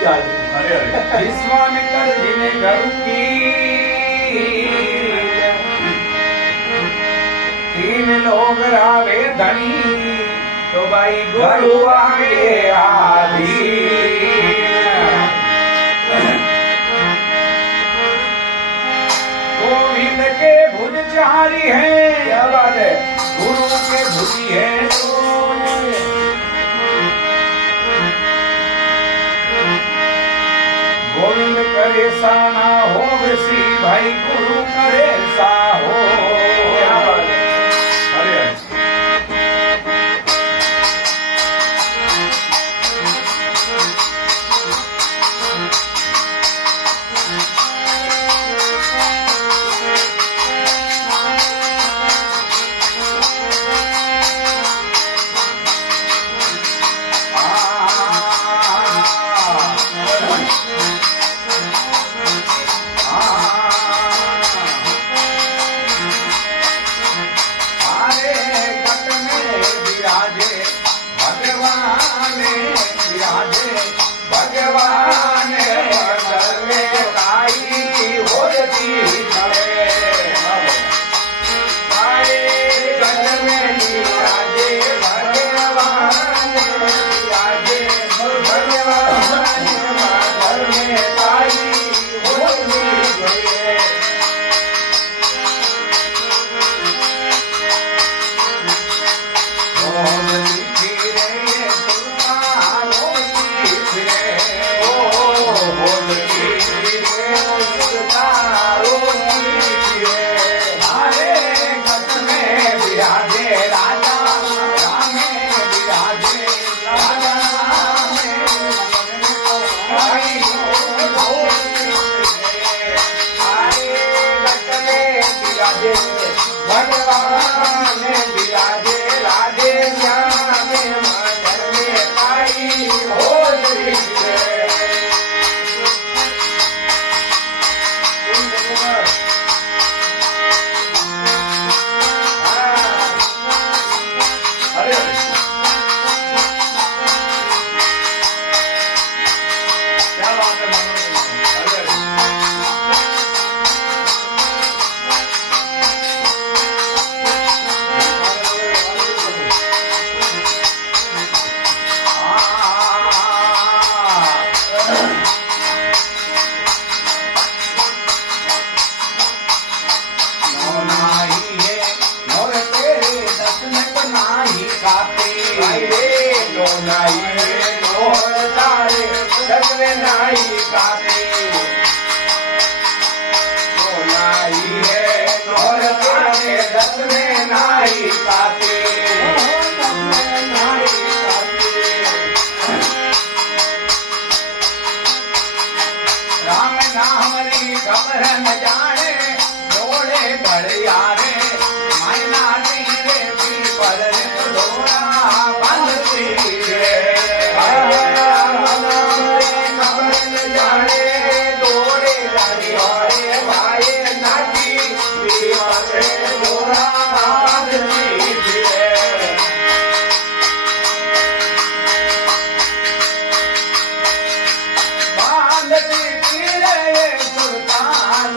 अरे अरे विश्वामित्र जी ने घर की 3 लोग रावे धनी तो भाई गुरु आगे आदि गोविंद के भुजचारी है। क्या बात है? गुरु के भुजी है गोविंद करे सा ना हो वैसी भाई गुरु करे सा हो। क्या बात है? अरे अरे राम नाम री खबर न जाने जोड़े बड़ियारे मैना रे पीपल डोरा बंदती रे। राम नाम रे खबर न जाने जोड़े बड़ियारे भाई नाची पीपल डोरा बंदती रे। बांधती रे सुल्तान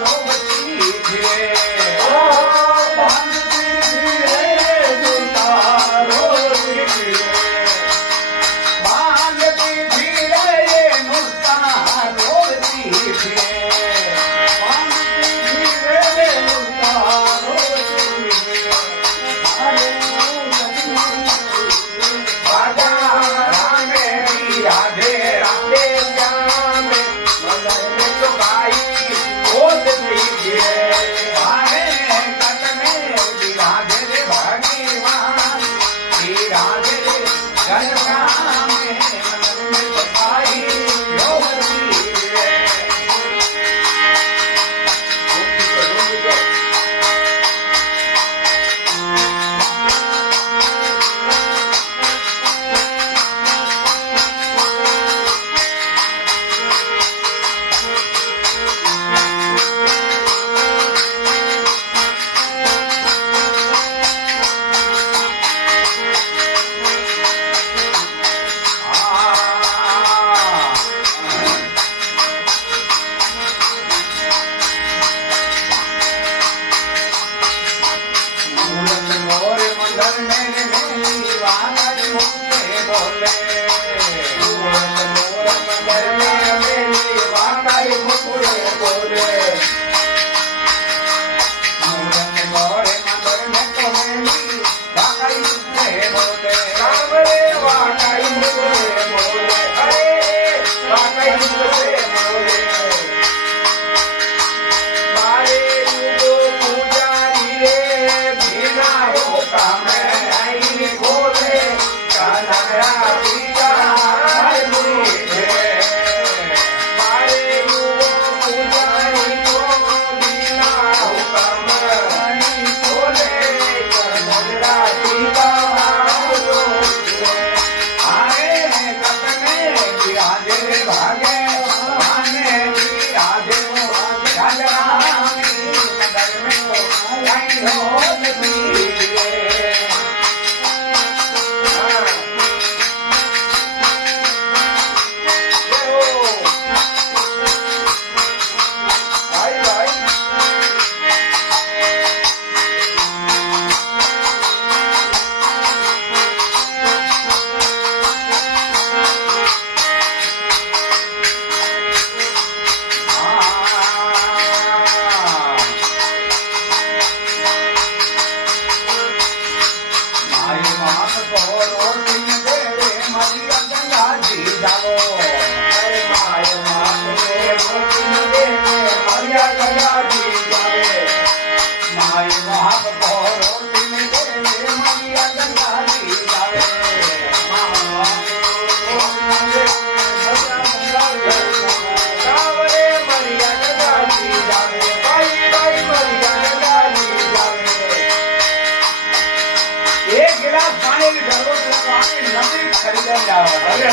अरे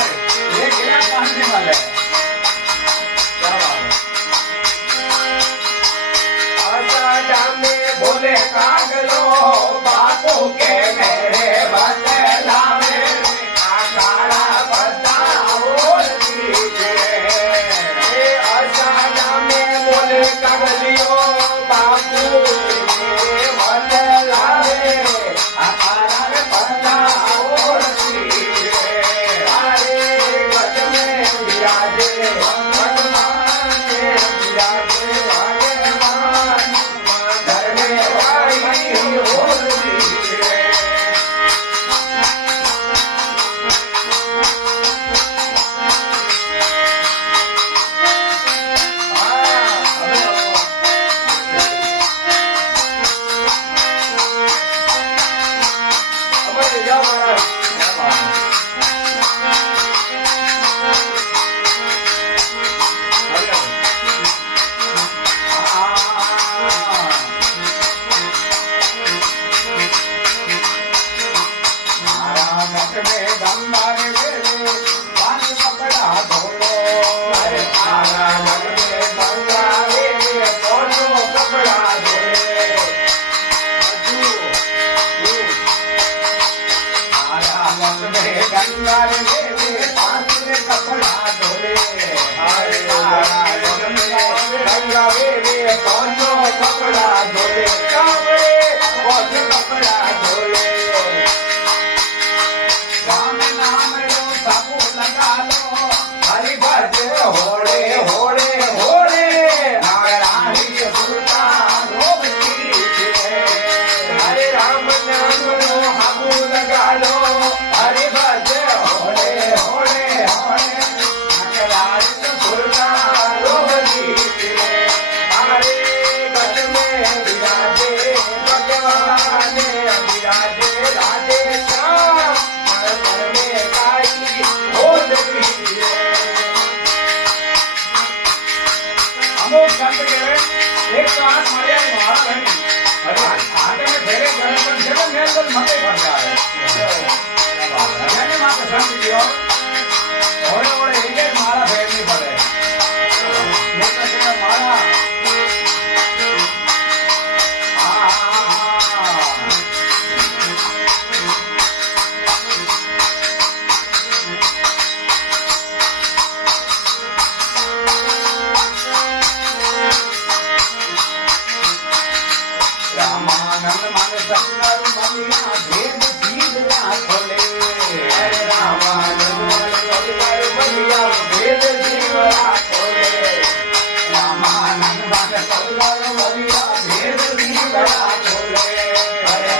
ये गिला कहने वाले क्या बात है आषाढ़ में बोले कागलो बापू के मेरे बदला में काला बता बोलती है आषाढ़ में बोले कागलियो बापू के बदला में काला बता बोलती है अरे गज में विराजे भगवान के विराजे भगवान घर में भाई बोलती है एक तो हाथ मारे मारा नहीं हाथ में फेरे गए पर जब मेरे को मते भर जाए मैंने मां को संग दियो ओरे ओरे एक मारा फेर नहीं पड़े ये तो मारा रामानंद मन संगर मलिया भेद जीवरा खोले रामानंद मन संगर मलिया भेद जीवरा खोले रामानंद मन संगर मलिया भेद जीवरा खोले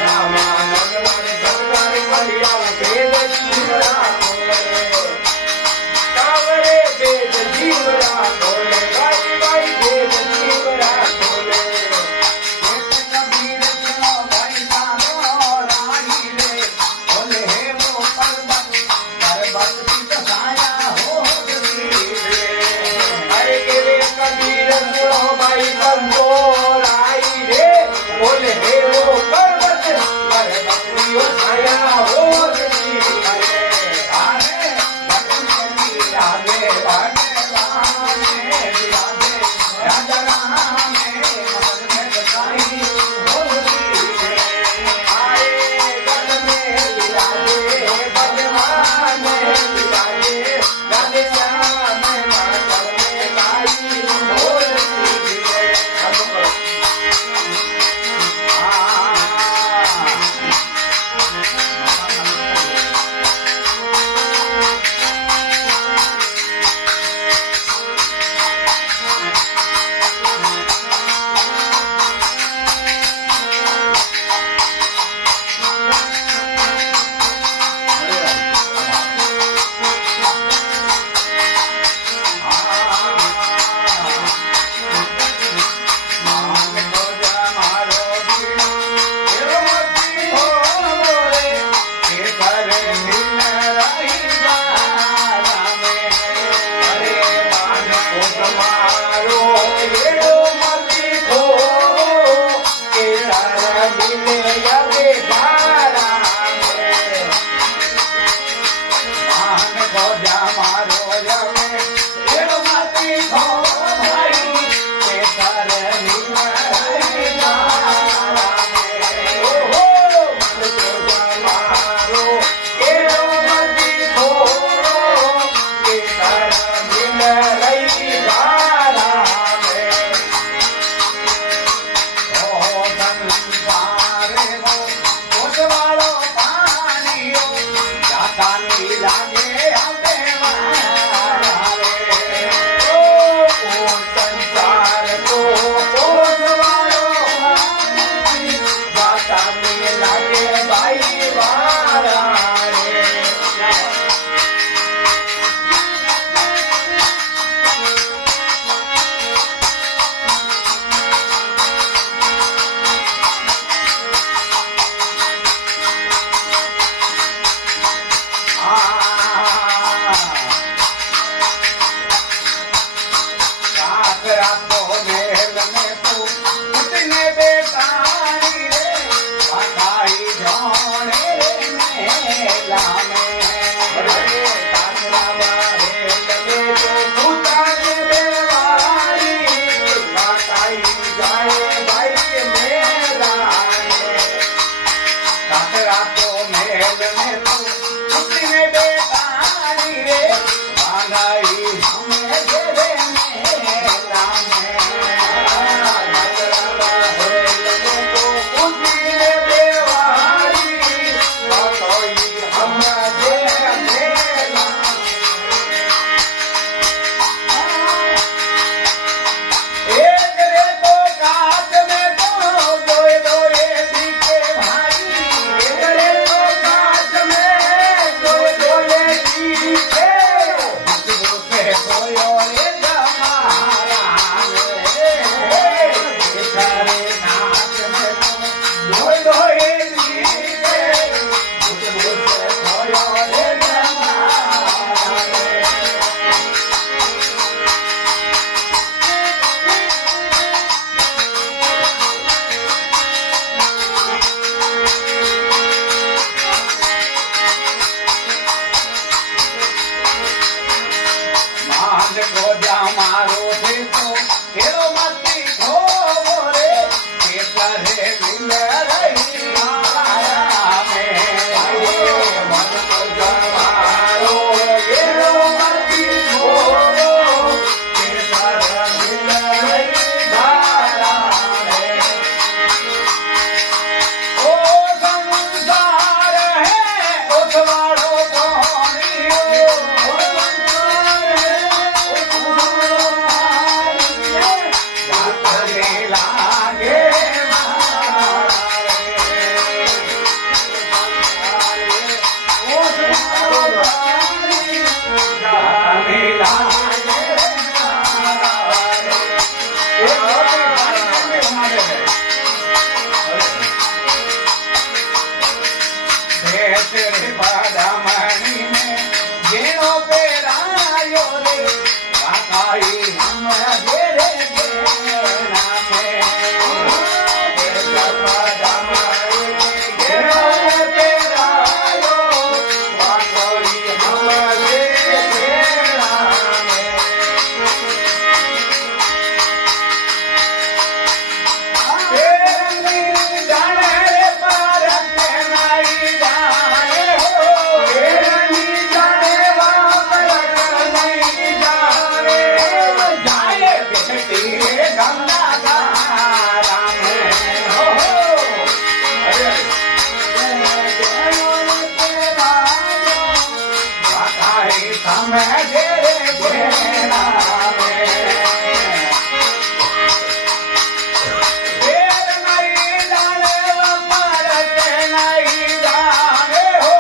रामानंद मन संगर मलिया भेद जीवरा खोले कावरे भेद जीवरा खोले भाई भाई भेद जीवरा खोले भाई कंदोर आई रे बोले हे वो पर्वत पर बकरियों छाया हो रही है आने बकरी आगे बढ़ने वाले आगे राजा राम ने मन में बताई बोलती है आए गल में विराजे भगवान विराजे राधे श्याम मंगल में गाई बोलती है रातो मेल में तू उतने बेटानी रे आकाई जाने रे मेला में तारा बारे में तो उतारे बेवारी आकाई जाए भाई मेला में रातो मेल में तू उतने बेटानी रे आकाई हमें दे दे मेला में तारा बारे में तो उतने बेवारी आकाई हमें दे मेला एक रे तो काट में तो दोए दोए दिखे भाई एक रे तो काट में दोए दोए दिखे दूसरे कोयो रे जमारा रे एक रे नाच में तो दोए दोए दिखे दूसरे कोयो रे जमारा रे માંડ ગોજા મારો દેતો એરો મતી ધોવો રે કે કરે મિલ રહી મારા મે માંડ ગોજા મારો એરો મતી ધોવો કે કરે મિલ રહી મારા મે ઓ સંસાર હે ઓસવાળો કોણીઓ ઓ સંસાર હે ઓસવાળો કોણીઓ જાતરે લાગે મારે ઓસવાળો કોણીઓ જાતરે લાગે મારે એ પાણી મારે तेरे पदमणि में जेनो पेरायो रे आकाई हम घेरे घेरा में तेरे पदमणि में जेनो पेरायो आकाई हम घेरे घेरा में तेरी जाने रे पर के नहीं जाने हो तेरी जाने पर के नहीं जाने जाए बेटी रे गंगा धारा में हो अरे आकाई समय घेरे घेरा में तेर नहीं जाने पर के नहीं जाने हो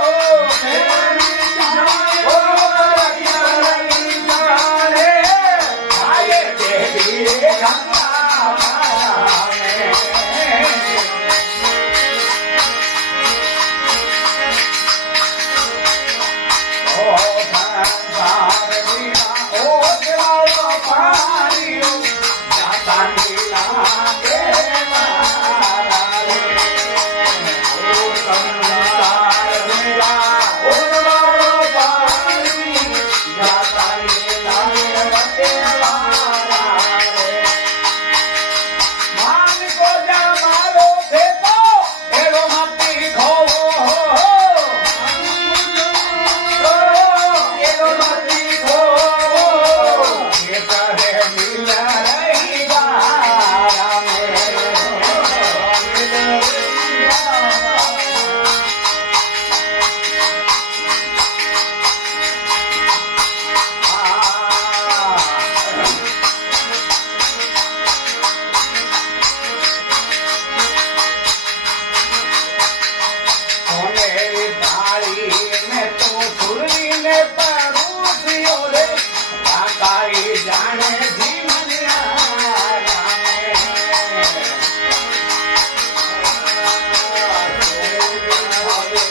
तेर नहीं जाने हो पर के नहीं जाने आए देवी गंगा में ओ संसार बिना ओ जलालो पानियो जाता नीला के मारा रे ओ संसार बिना ओ जलालो पानी जाता नीला के मारा रे मान को जा मारो थे तो एरो मती खोवो एरो मती खोवो ये करे मिल रही गारा में मिल रही गारा सोने थाली में तो सुरली ने परोसियो रे आकाई जाने जीवनिया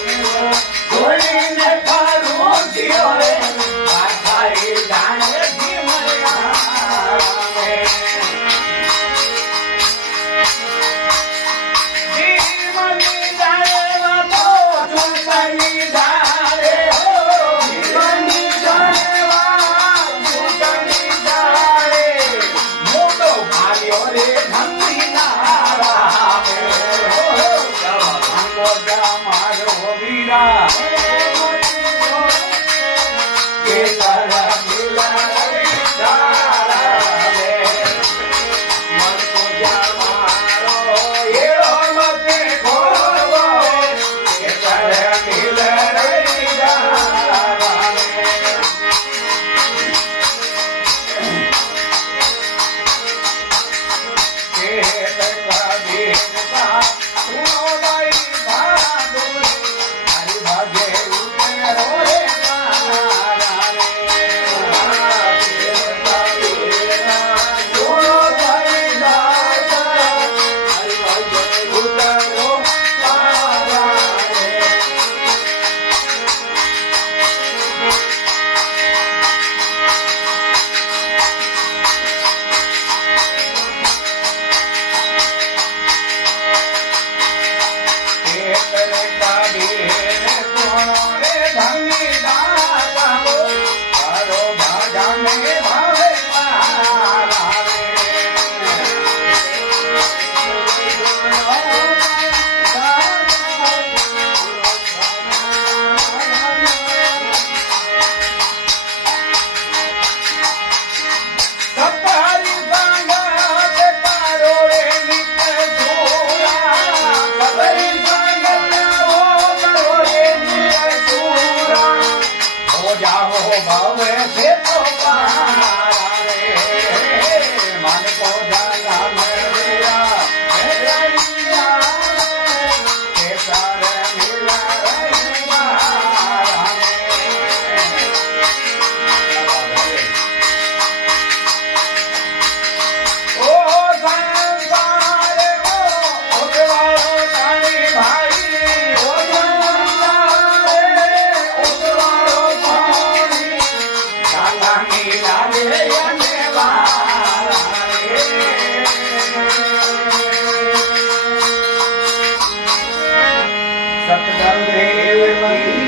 सुरली ने परोसियो रे आकाई जाने जीवनिया ગંગા કેસર મિલા રે મન કો જામારો એરો મતે ખોવો કેસર મિલા રે સતગુરુદેવ કી